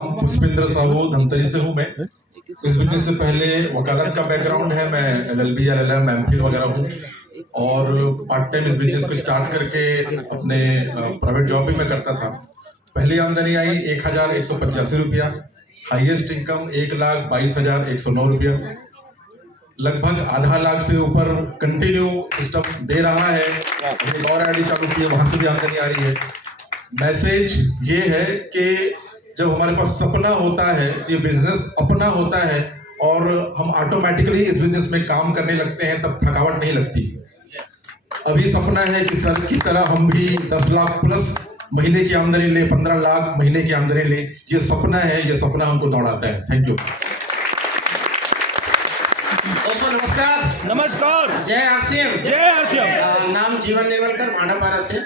पुष्पेंद्र साहू धमतरी से हूँ मैं। इस बिजनेस से पहले वकालत का बैकग्राउंड है, मैं LLB LLM MPhil वगैरह हूँ और पार्ट टाइम इस बिजनेस को स्टार्ट करके अपने प्राइवेट जॉब भी मैं करता था। पहली आमदनी आई 1185 रुपया, हाईएस्ट इनकम 1,22,109 रुपया, लगभग आधा लाख से ऊपर कंटिन्यू सिस्टम दे रहा है। एक और आईडी चालू की है, वहां से भी आमदनी आ रही है। मैसेज ये है कि जब हमारे पास सपना होता है, ये बिजनेस अपना होता है और हम ऑटोमेटिकली इस बिजनेस में काम करने लगते हैं, तब थकावट नहीं लगती। अभी सपना है कि सर की तरह हम भी 10 लाख प्लस महीने की आमदनी ले, 15 लाख महीने की आमदनी ले। ये सपना है, ये सपना हमको दौड़ाता है। Thank you. दोस्तों नमस्कार। नमस्कार। जय आरसीएम। जय आरसीएम। नाम जीवन निर्मलकर, भांडापारा से।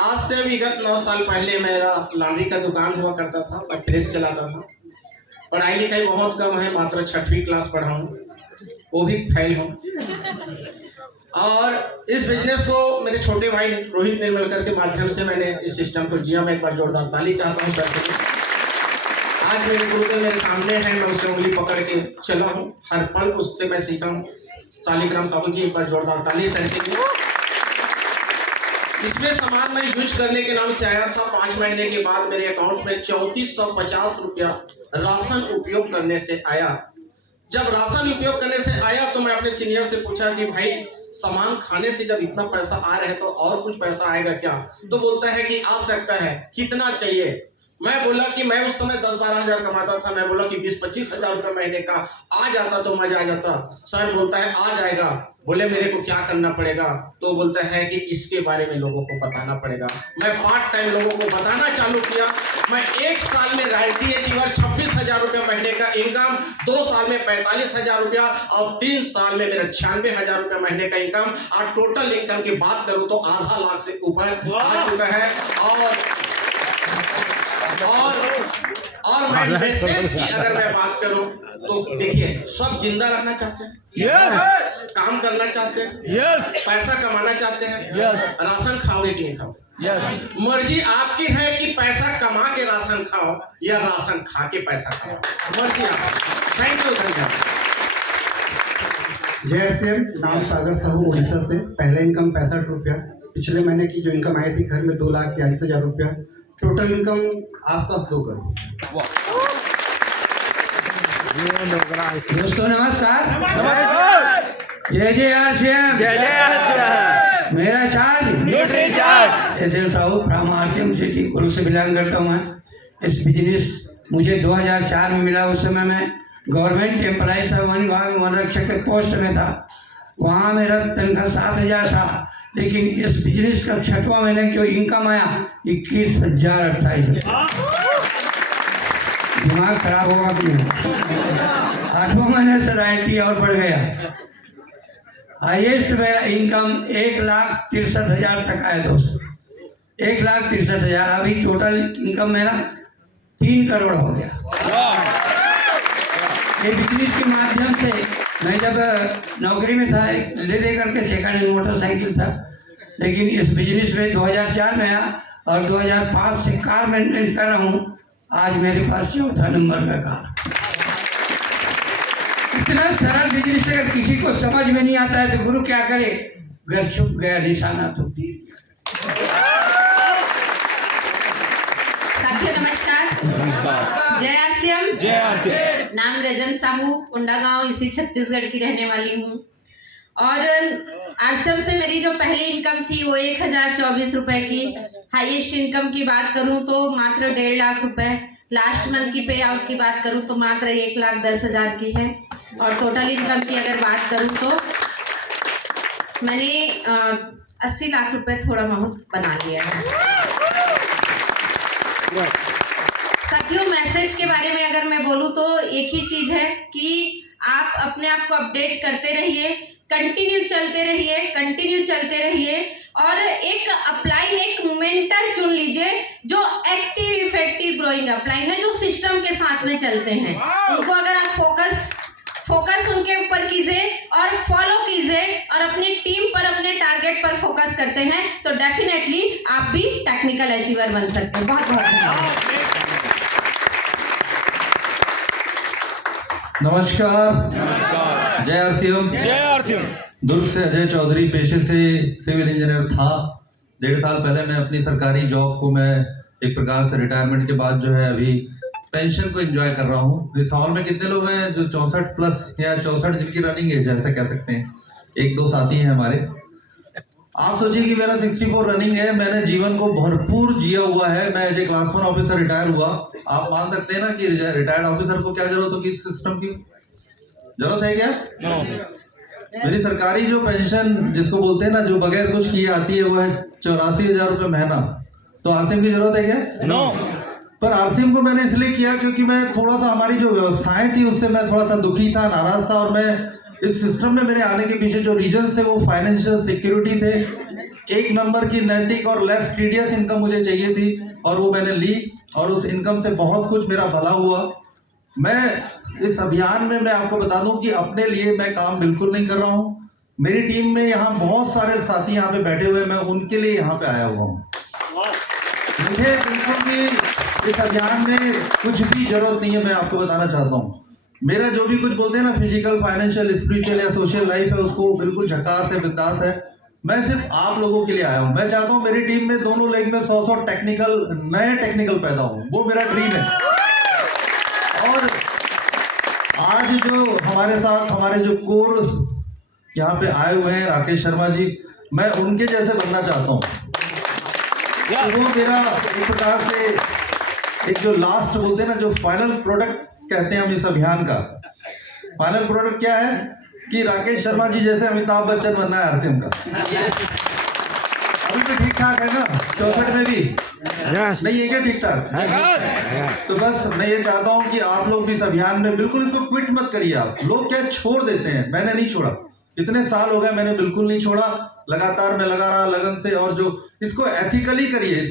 आज से विगत 9 साल पहले मेरा लॉन्ड्री का दुकान हुआ करता था, मैं प्रेस चलाता था। पढ़ाई लिखाई बहुत कम है, मात्र 6वीं क्लास पढ़ा हूँ, वो भी फेल हूँ। और इस बिजनेस को मेरे छोटे भाई रोहित निर्मलकर के माध्यम से मैंने इस सिस्टम को जिया। मैं एक बार जोरदार ताली चाहता हूँ सर के लिए। आज मेरे गुरुदेव मेरे सामने हैं, मैं उससे उंगली पकड़ के चला हूँ, हर पल उससे मैं सीखा हूँ। शालिग्राम साहू जी, एक बार जोरदार ताली सर के लिए। इसमें सामान मैं यूज करने के नाम से आया था। 5 महीने के बाद मेरे अकाउंट में 3450 रुपया राशन उपयोग करने से आया। जब राशन उपयोग करने से आया तो मैं अपने सीनियर से पूछा कि भाई सामान खाने से जब इतना पैसा आ रहा है तो और कुछ पैसा आएगा क्या? तो बोलता है कि आ सकता है, कितना चाहिए? मैं बोला कि मैं उस समय 10-12 हजार कमाता था। मैं बोला कि 20-25 हजार रुपये महीने का आ जाता तो मजा आ जाता। सर बोलता है आ जाएगा। बोले मेरे को क्या करना पड़ेगा? तो बोलता है कि इसके बारे में लोगों को बताना पड़ेगा। मैं पार्ट टाइम लोगों को बताना चालू किया। मैं 1 साल में रॉयल्टी अचीवर 26,000 रुपये महीने का इनकम, 2 साल में 45,000 रुपया और 3 साल में मेरा 96,000 रुपये महीने का इनकम। और टोटल इनकम की बात करूं तो आधा लाख से ऊपर आ चुका है। और मैं मैसेज की अगर मैं बात करूं तो देखिए, सब जिंदा रहना चाहते हैं, यस, काम करना चाहते हैं, यस, पैसा कमाना चाहते हैं, यस, राशन खाओगे कि नहीं खाओ, यस। मर्जी आपकी है कि पैसा कमा के राशन खाओ या राशन खा के पैसा खाओ, मर्जी आपकी। थैंक यू, धन्यवाद। जय आरसीएम। नाम सागर साहू, उड़ीसा से। पहला इनकम 65 रुपया। पिछले महीने की जो इनकम आई थी घर में 2,43,000 रुपया। टोटल इनकम आसपास 2 करोड़। दोस्तों नमस्कार। नमस्कार। जय जय आरसीएम। जय जय आरसीएम। मेरा charge Nutricharge. SL Sahu from RCM city, गुरु से बिलोंग करता हूँ मैं। इस बिजनेस मुझे 2004 में मिला। उस समय मैं गवर्नमेंट एम्प्लॉय था, वन विभाग वन रक्षक के पोस्ट में था। वहाँ मेरा तनख्वाह 7,000 था, लेकिन इस बिजनेस का 6वां महीने जो इनकम आया 21,028। दिमाग खराब होगा कि नहीं? 8वां महीने से रॉयल्टी और बढ़ गया। हाईएस्ट मेरा इनकम 1,63,000 तक आया दोस्त, 1,63,000। अभी टोटल इनकम मेरा 3 करोड़ हो गया। ये बिजनेस के माध्यम से मैं जब नौकरी में था, एक ले दे करके सेकंड हैंड मोटरसाइकिल था, लेकिन इस बिजनेस में 2004 में आया और 2005 से कार मेंटेनेंस कर रहा हूँ। आज मेरे पास 4था नंबर का कार। इतना सरल बिजनेस अगर किसी को समझ में नहीं आता है तो गुरु क्या करे? घर छुप गया, निशाना तो तीर। साथियों नमस्कार। जय आरसीएम। जय आरसीएम। नाम रजन साहू, कोंडागांव, इसी छत्तीसगढ़ की रहने वाली हूँ। और आरसीएम से मेरी जो पहली इनकम थी वो 1,024 रुपये की। हाईएस्ट इनकम की बात करूँ तो मात्र 1.5 लाख रुपए। लास्ट मंथ की पे आउट की बात करूँ तो मात्र 1,10,000 की है। और टोटल इनकम की अगर बात करूँ तो मैंने 80 लाख रुपए थोड़ा बहुत बना लिया है। साथियों, मैसेज के बारे में अगर मैं बोलूँ तो एक ही चीज़ है कि आप अपने आप को अपडेट करते रहिए, कंटिन्यू चलते रहिए और एक अपलाइन, एक मोमेंटर चुन लीजिए जो एक्टिव इफेक्टिव ग्रोइंग अपलाइन है, जो सिस्टम के साथ में चलते हैं। उनको अगर आप फोकस उनके ऊपर कीजिए और फॉलो कीजिए और अपनी टीम पर, अपने टारगेट पर फोकस करते हैं तो डेफिनेटली आप भी टेक्निकल अचीवर बन सकते हैं। बहुत बहुत धन्यवाद। नमस्कार। जय आरसीएम। जय आरसीएम। दुर्ग से अजय चौधरी, पेशे से सिविल इंजीनियर था। 1.5 साल पहले मैं अपनी सरकारी जॉब को मैं एक प्रकार से रिटायरमेंट के बाद जो है अभी पेंशन को एंजॉय कर रहा हूँ। इस हॉल में कितने लोग हैं जो 64 प्लस या 64 जिनकी रनिंग एज है, ऐसा कह सकते हैं? 1-2 साथी हैं हमारे। आप सोचिए कि मेरा 64 रनिंग है, मैंने जीवन को भरपूर जिया हुआ है। मैं as a class 1 officer retire हुआ। आप मान सकते हैं ना कि रिटायर्ड ऑफिसर को क्या जरूरत होगी? सिस्टम की जरूरत है क्या? मेरी सरकारी जो पेंशन जिसको बोलते हैं ना, जो बगैर कुछ किए आती है, वो है 84,000 रुपये महीना। तो आरसीएम की जरूरत है क्या? नो। पर आरसीएम को मैंने इसलिए किया क्योंकि मैं थोड़ा सा, हमारी जो व्यवस्थाएं थी उससे मैं थोड़ा सा दुखी था, नाराज था। और मैं इस सिस्टम में मेरे आने के पीछे जो रीजंस थे वो फाइनेंशियल सिक्योरिटी थे, 1 नंबर की नैतिक और लेस टीडियस इनकम मुझे चाहिए थी, और वो मैंने ली। और उस इनकम से बहुत कुछ मेरा भला हुआ। मैं इस अभियान में मैं आपको बता दूं कि अपने लिए मैं काम बिल्कुल नहीं कर रहा हूं। मेरी टीम में यहाँ बहुत सारे साथी यहाँ पे बैठे हुए, मैं उनके लिए यहाँ पे आया हुआ हूँ। मुझे बिल्कुल भी इस अभियान में कुछ भी जरूरत नहीं है। मैं आपको बताना चाहता हूँ, मेरा जो भी कुछ बोलते हैं ना, फिजिकल, फाइनेंशियल, स्पिरिचुअल या सोशल लाइफ है, उसको बिल्कुल झकास है, बिंदास है। मैं सिर्फ आप लोगों के लिए आया हूँ। मैं चाहता हूँ मेरी टीम में दोनों लेग में 100 टेक्निकल, नए टेक्निकल पैदा हो, वो मेरा ड्रीम है। और आज जो हमारे साथ हमारे जो कोर यहाँ पे आए हुए हैं, राकेश शर्मा जी, मैं उनके जैसे बनना चाहता हूँ। तो वो मेरा एक प्रकार से एक जो लास्ट बोलते हैं ना, जो फाइनल प्रोडक्ट कहते हैं हम इस अभियान का, फाइनल प्रोडक्ट क्या है कि राकेश शर्मा जी जैसे अमिताभ बच्चन बनना है आरसीएम का। अभी तो ठीक ठाक है ना, 64 में भी नहीं है क्या ठीक ठाक? तो बस मैं ये चाहता हूँ कि आप लोग भी इस अभियान में बिल्कुल इसको क्विट मत करिए। आप लोग क्या छोड़ देते हैं, मैंने नहीं छोड़ा। इतने साल हो गए, मैंने बिल्कुल नहीं छोड़ा। लगातार मैं लगा रहा लगन से। और जो इसको एथिकली करिए,